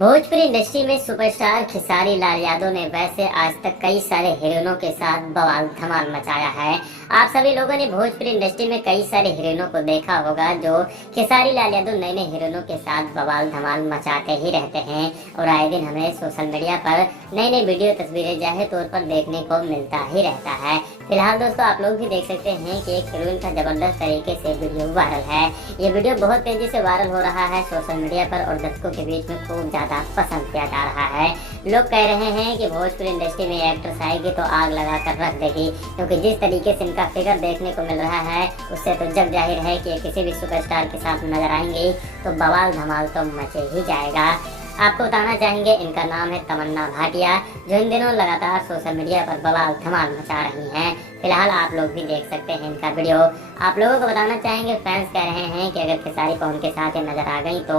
Bhojpuri industry में superstar Khesari Lal Yadav ने वैसे आज तक कई सारे हीरोइनों के साथ बवाल धमाल मचाया है। आप सभी लोगों ने भोजपुरी इंडस्ट्री में कई सारे हीरोइनों को देखा होगा जो खेसारी लाल यादव नए नए हीरोइनों के साथ बवाल धमाल मचाते ही रहते हैं और आए दिन हमें सोशल मीडिया पर नई नई वीडियो तस्वीरें जाहिर तौर पर देखने को मिलता ही रहता है। फिलहाल दोस्तों आप लोग भी देख सकते हैं कि एक हीरोइन का जबरदस्त तरीके से वीडियो वायरल है। ये वीडियो बहुत तेजी से वायरल हो रहा है सोशल मीडिया पर और दर्शकों के बीच में खूब ज्यादा पसंद किया जा रहा है। लोग कह रहे हैं कि भोजपुरी इंडस्ट्री में एक्ट्रेस आएगी तो आग लगा कर रख देगी, क्योंकि जिस तरीके से इनका फिगर देखने को मिल रहा है उससे तो जग जाहिर है कि किसी भी सुपरस्टार के साथ नजर आएंगे तो बवाल धमाल तो मचे ही जाएगा। आपको बताना चाहेंगे इनका नाम है तमन्ना भाटिया, जो इन दिनों लगातार सोशल मीडिया पर बवाल धमाल मचा रही हैं। फिलहाल आप लोग भी देख सकते हैं इनका वीडियो। आप लोगों को बताना चाहेंगे फैंस कह रहे हैं कि अगर खेसारी को उनके साथ ये नजर आ गई तो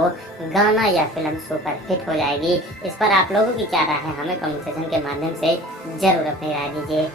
गाना या फिल्म सुपर हिट हो जाएगी। इस पर आप लोगों की क्या राय है, हमें कमेंट सेक्शन के माध्यम से जरूर अपनी राय दीजिए।